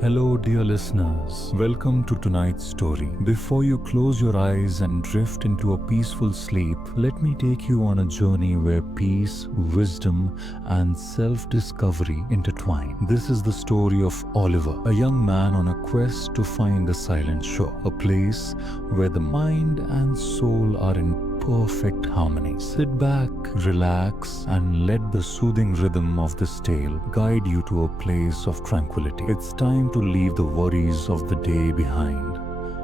Hello, dear listeners. Welcome to tonight's story. Before you close your eyes and drift into a peaceful sleep, let me take you on a journey where peace, wisdom, and self discovery intertwine. This is the story of Oliver, a young man on a quest to find the silent shore, a place where the mind and soul are in perfect harmony. Sit back, relax, and let the soothing rhythm of this tale guide you to a place of tranquility. It's time to leave the worries of the day behind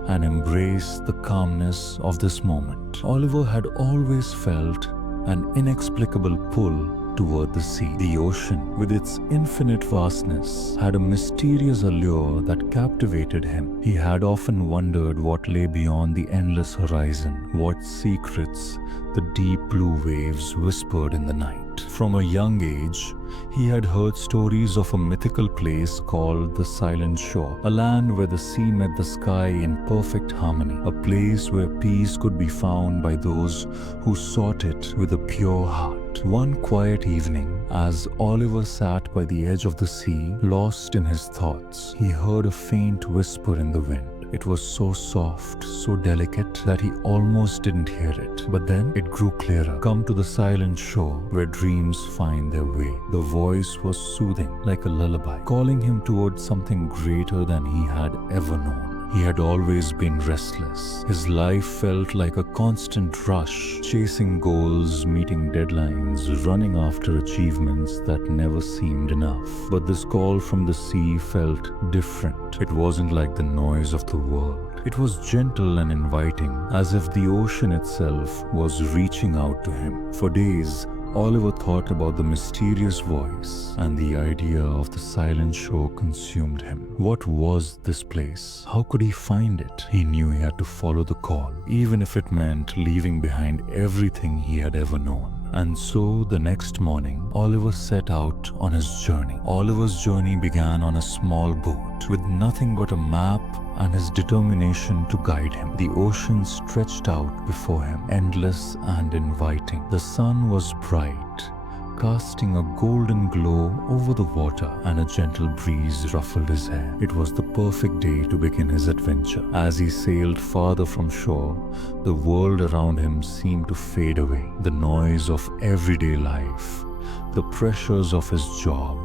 and embrace the calmness of this moment. Oliver had always felt an inexplicable pull toward the sea. The ocean, with its infinite vastness, had a mysterious allure that captivated him. He had often wondered what lay beyond the endless horizon, what secrets the deep blue waves whispered in the night. From a young age, he had heard stories of a mythical place called the Silent Shore, a land where the sea met the sky in perfect harmony, a place where peace could be found by those who sought it with a pure heart. One quiet evening, as Oliver sat by the edge of the sea, lost in his thoughts, he heard a faint whisper in the wind. It was so soft, so delicate, that he almost didn't hear it. But then it grew clearer. Come to the silent shore where dreams find their way. The voice was soothing, like a lullaby, calling him towards something greater than he had ever known. He had always been restless. His life felt like a constant rush, chasing goals, meeting deadlines, running after achievements that never seemed enough. But this call from the sea felt different. It wasn't like the noise of the world. It was gentle and inviting, as if the ocean itself was reaching out to him. For days, Oliver thought about the mysterious voice, and the idea of the silent shore consumed him. What was this place? How could he find it? He knew he had to follow the call, even if it meant leaving behind everything he had ever known. And so the next morning, Oliver set out on his journey. Oliver's journey began on a small boat, with nothing but a map and his determination to guide him. The ocean stretched out before him, endless and inviting. The sun was bright, casting a golden glow over the water, and a gentle breeze ruffled his hair. It was the perfect day to begin his adventure. As he sailed farther from shore, the world around him seemed to fade away. The noise of everyday life, the pressures of his job,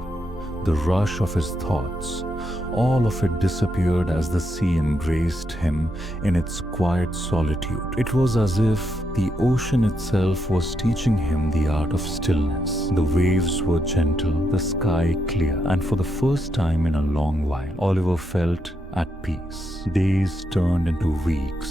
the rush of his thoughts, all of it disappeared as the sea embraced him in its quiet solitude. It was as if the ocean itself was teaching him the art of stillness. The waves were gentle, the sky clear, and for the first time in a long while, Oliver felt at peace. Days turned into weeks,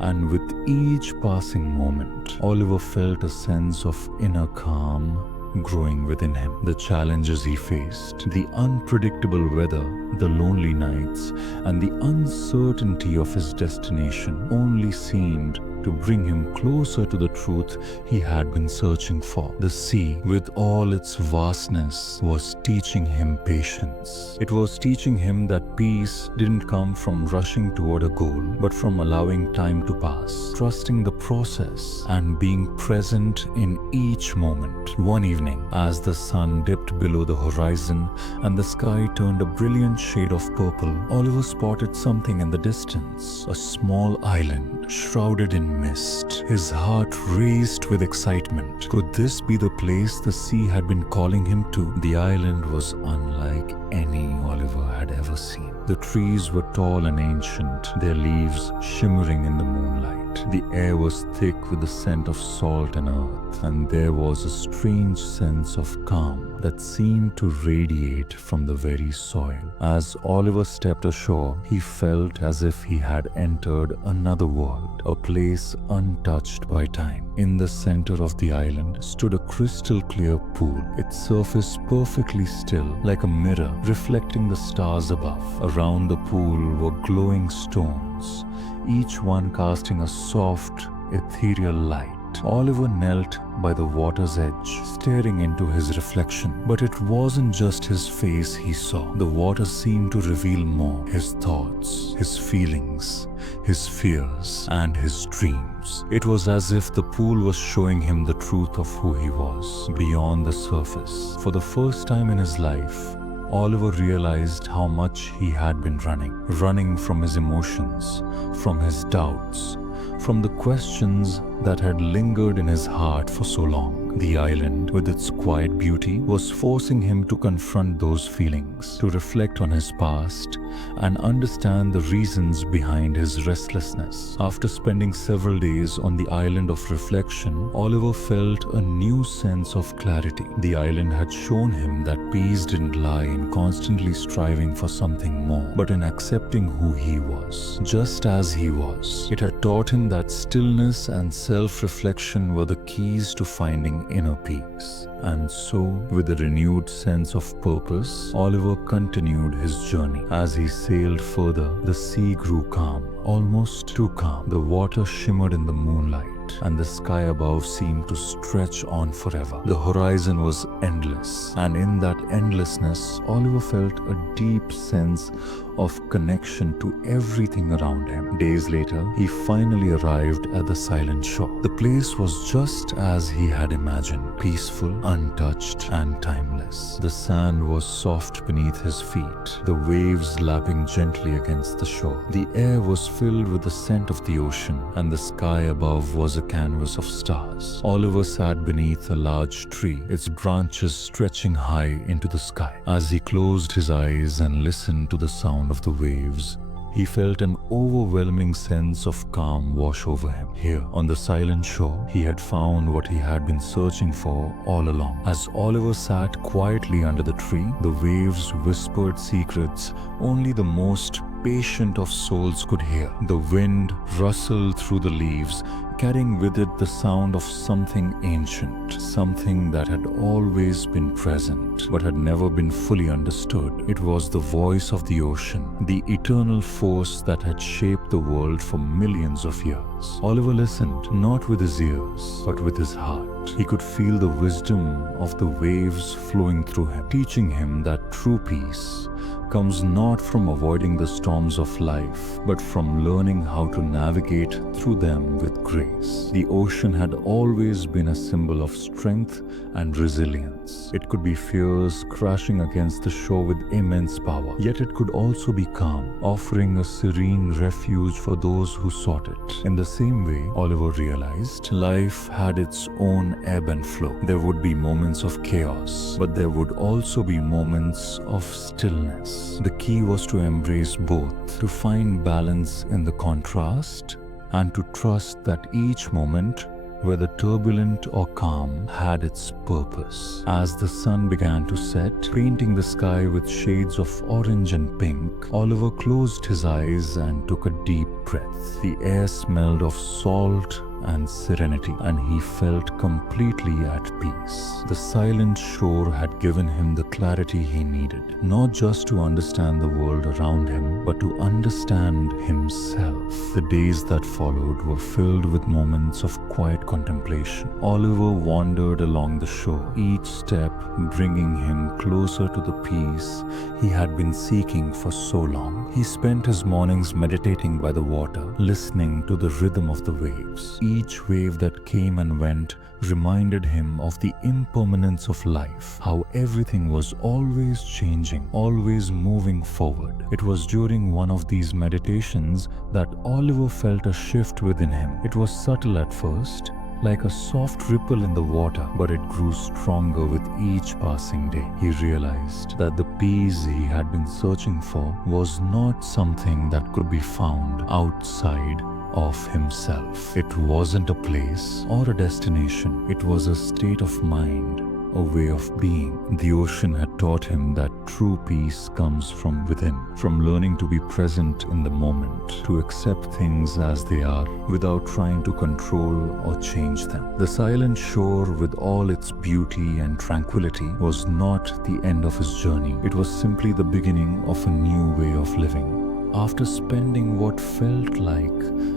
and with each passing moment, Oliver felt a sense of inner calm growing within him. The challenges he faced, the unpredictable weather, the lonely nights, and the uncertainty of his destination only seemed to bring him closer to the truth he had been searching for. The sea, with all its vastness, was teaching him patience. It was teaching him that peace didn't come from rushing toward a goal, but from allowing time to pass, trusting the process, and being present in each moment. One evening, as the sun dipped below the horizon and the sky turned a brilliant shade of purple, Oliver spotted something in the distance, a small island shrouded in mist. His heart raced with excitement. Could this be the place the sea had been calling him to? The island was unlike any Oliver had ever seen. The trees were tall and ancient, their leaves shimmering in the moonlight. The air was thick with the scent of salt and earth, and there was a strange sense of calm that seemed to radiate from the very soil. As Oliver stepped ashore, he felt as if he had entered another world, a place untouched by time. In the center of the island stood a crystal clear pool, its surface perfectly still, like a mirror reflecting the stars above. Around the pool were glowing stones, each one casting a soft, ethereal light. Oliver knelt by the water's edge, staring into his reflection. But it wasn't just his face he saw. The water seemed to reveal more: his thoughts, his feelings, his fears, and his dreams. It was as if the pool was showing him the truth of who he was, beyond the surface. For the first time in his life, Oliver realized how much he had been running from his emotions, from his doubts, from the questions that had lingered in his heart for so long. The island, with its quiet beauty, was forcing him to confront those feelings, to reflect on his past, and understand the reasons behind his restlessness. After spending several days on the island of reflection, Oliver felt a new sense of clarity. The island had shown him that peace didn't lie in constantly striving for something more, but in accepting who he was, just as he was. It had taught him that stillness and self-reflection were the keys to finding inner peace. And so, with a renewed sense of purpose, Oliver continued his journey. As he sailed further, the sea grew calm, almost too calm. The water shimmered in the moonlight, and the sky above seemed to stretch on forever. The horizon was endless, and in that endlessness, Oliver felt a deep sense of connection to everything around him. Days later, he finally arrived at the silent shore. The place was just as he had imagined, peaceful, untouched, and timeless. The sand was soft beneath his feet, the waves lapping gently against the shore. The air was filled with the scent of the ocean, and the sky above was a canvas of stars. Oliver sat beneath a large tree, its branches stretching high into the sky. As he closed his eyes and listened to the sound of the waves, he felt an overwhelming sense of calm wash over him. Here, on the silent shore, he had found what he had been searching for all along. As Oliver sat quietly under the tree, the waves whispered secrets only the most patient of souls could hear. The wind rustled through the leaves, carrying with it the sound of something ancient, something that had always been present but had never been fully understood. It was the voice of the ocean, the eternal force that had shaped the world for millions of years. Oliver listened, not with his ears, but with his heart. He could feel the wisdom of the waves flowing through him, teaching him that true peace comes not from avoiding the storms of life, but from learning how to navigate through them with grace. The ocean had always been a symbol of strength and resilience. It could be fierce, crashing against the shore with immense power, yet it could also be calm, offering a serene refuge for those who sought it. In the same way, Oliver realized life had its own ebb and flow. There would be moments of chaos, but there would also be moments of stillness. The key was to embrace both, to find balance in the contrast, and to trust that each moment, whether turbulent or calm, had its purpose. As the sun began to set, painting the sky with shades of orange and pink, Oliver closed his eyes and took a deep breath. The air smelled of salt and serenity, and he felt completely at peace. The silent shore had given him the clarity he needed, not just to understand the world around him, but to understand himself. The days that followed were filled with moments of quiet contemplation. Oliver wandered along the shore, each step bringing him closer to the peace he had been seeking for so long. He spent his mornings meditating by the water, listening to the rhythm of the waves. Each wave that came and went reminded him of the impermanence of life, how everything was always changing, always moving forward. It was during one of these meditations that Oliver felt a shift within him. It was subtle at first, like a soft ripple in the water, but it grew stronger with each passing day. He realized that the peace he had been searching for was not something that could be found outside of himself. It wasn't a place or a destination. It was a state of mind, a way of being. The ocean had taught him that true peace comes from within, from learning to be present in the moment, to accept things as they are without trying to control or change them. The silent shore, with all its beauty and tranquility, was not the end of his journey. It was simply the beginning of a new way of living. After spending what felt like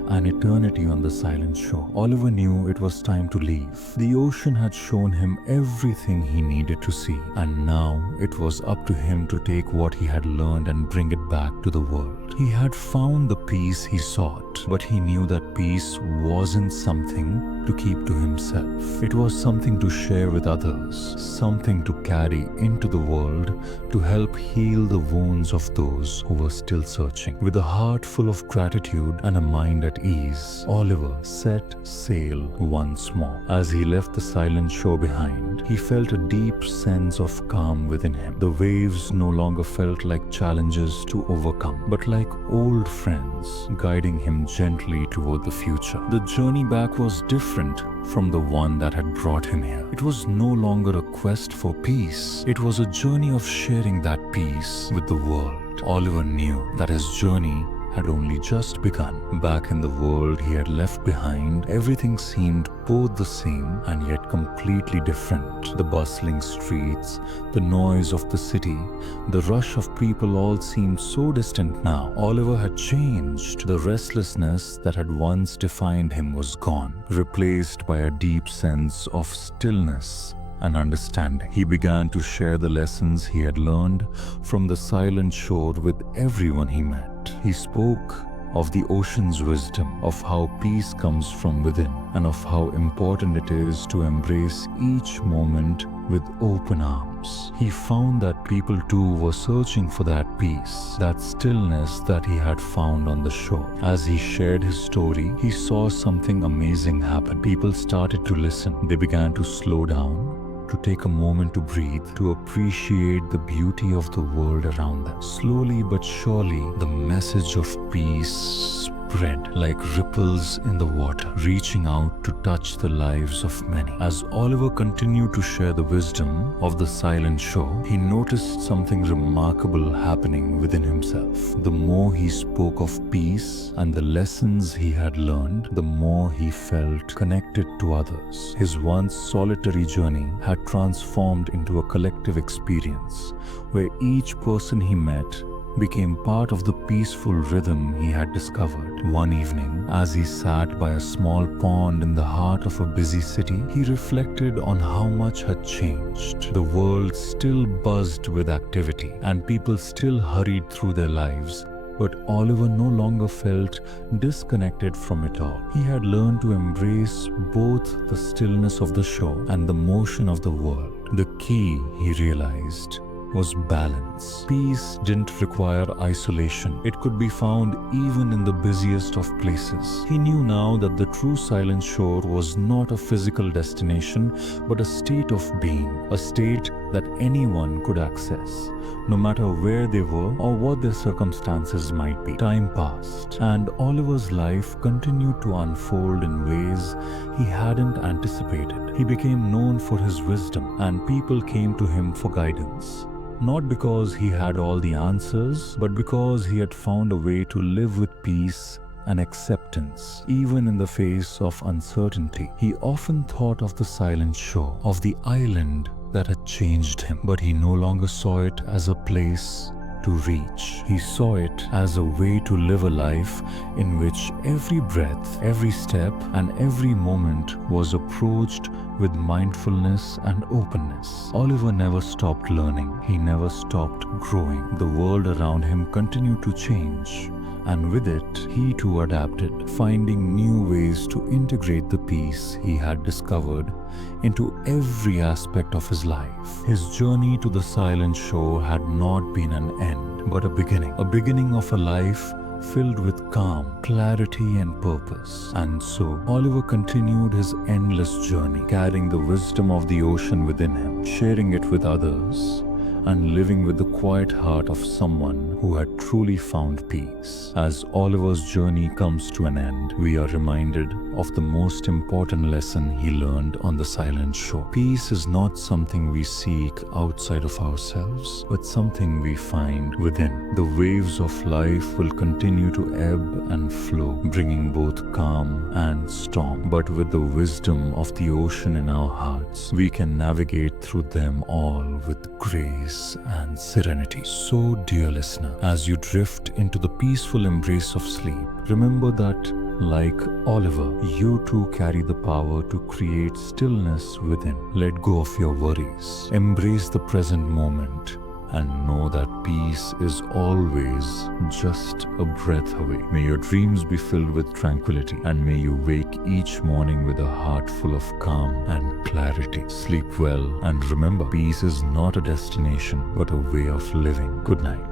an eternity on the silent shore, Oliver knew it was time to leave. The ocean had shown him everything he needed to see, and now it was up to him to take what he had learned and bring it back to the world. He had found the peace he sought, felt, but he knew that peace wasn't something to keep to himself. It was something to share with others, something to carry into the world to help heal the wounds of those who were still searching. With a heart full of gratitude and a mind at ease, Oliver set sail once more. As he left the silent shore behind, he felt a deep sense of calm within him. The waves no longer felt like challenges to overcome, but like old friends guiding him gently toward the future. The journey back was different from the one that had brought him here. It was no longer a quest for peace. It was a journey of sharing that peace with the world. Oliver knew that his journey had only just begun. Back in the world he had left behind, everything seemed both the same and yet completely different. The bustling streets, the noise of the city, the rush of people all seemed so distant now. Oliver had changed. The restlessness that had once defined him was gone, replaced by a deep sense of stillness and understanding. He began to share the lessons he had learned from the silent shore with everyone he met. He spoke of the ocean's wisdom, of how peace comes from within, and of how important it is to embrace each moment with open arms. He found that people too were searching for that peace, that stillness that he had found on the shore. As he shared his story, he saw something amazing happen. People started to listen. They began to slow down, to take a moment to breathe, to appreciate the beauty of the world around them. Slowly but surely, the message of peace spread like ripples in the water, reaching out to touch the lives of many. As Oliver continued to share the wisdom of the silent shore, he noticed something remarkable happening within himself. The more he spoke of peace and the lessons he had learned, the more he felt connected to others. His once solitary journey had transformed into a collective experience where each person he met became part of the peaceful rhythm he had discovered. One evening, as he sat by a small pond in the heart of a busy city, he reflected on how much had changed. The world still buzzed with activity, and people still hurried through their lives. But Oliver no longer felt disconnected from it all. He had learned to embrace both the stillness of the shore and the motion of the world. The key, he realized, was balance. Peace didn't require isolation. It could be found even in the busiest of places. He knew now that the true silent shore was not a physical destination, but a state of being, a state that anyone could access, no matter where they were or what their circumstances might be. Time passed, and Oliver's life continued to unfold in ways he hadn't anticipated. He became known for his wisdom, and people came to him for guidance. Not because he had all the answers, but because he had found a way to live with peace and acceptance, even in the face of uncertainty. He often thought of the silent shore, of the island that had changed him, but he no longer saw it as a place to reach. He saw it as a way to live a life in which every breath, every step, and every moment was approached with mindfulness and openness. Oliver never stopped learning. He never stopped growing. The world around him continued to change, and with it, he too adapted, finding new ways to integrate the peace he had discovered into every aspect of his life. His journey to the silent shore had not been an end, but a beginning of a life filled with calm, clarity, and purpose. And so, Oliver continued his endless journey, carrying the wisdom of the ocean within him, sharing it with others, and living with the quiet heart of someone who had truly found peace. As Oliver's journey comes to an end, we are reminded of the most important lesson he learned on the silent shore. Peace is not something we seek outside of ourselves, but something we find within. The waves of life will continue to ebb and flow, bringing both calm and storm. But with the wisdom of the ocean in our hearts, we can navigate through them all with grace and serenity. So, dear listener, as you drift into the peaceful embrace of sleep, remember that, like Oliver, you too carry the power to create stillness within. Let go of your worries. Embrace the present moment and know that peace is always just a breath away. May your dreams be filled with tranquility, and may you wake each morning with a heart full of calm and clarity. Sleep well, and remember, peace is not a destination but a way of living. Good night.